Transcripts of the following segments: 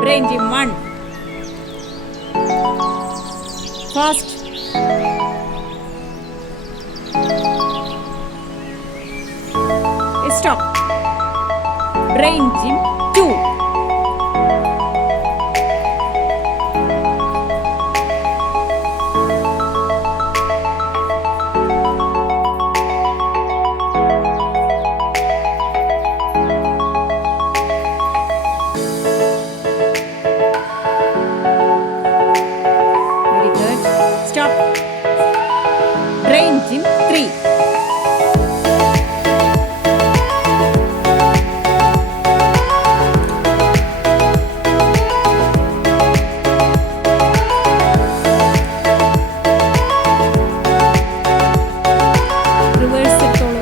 Brain gym 1. Fast. Stop. Brain gym 2. Very good. Stop. Brain gym 3. Reverse എടുത്തോളൂ.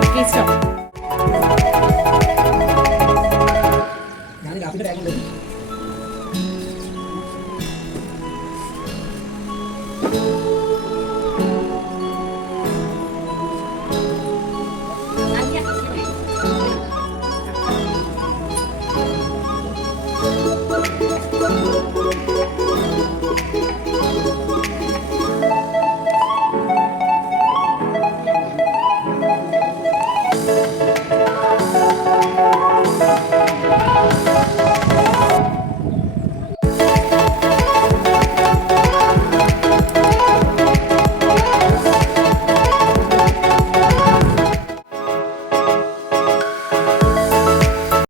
Okay, stop. ഞാൻ ഗ്രാഫിന്റെ tag കൊണ്ട്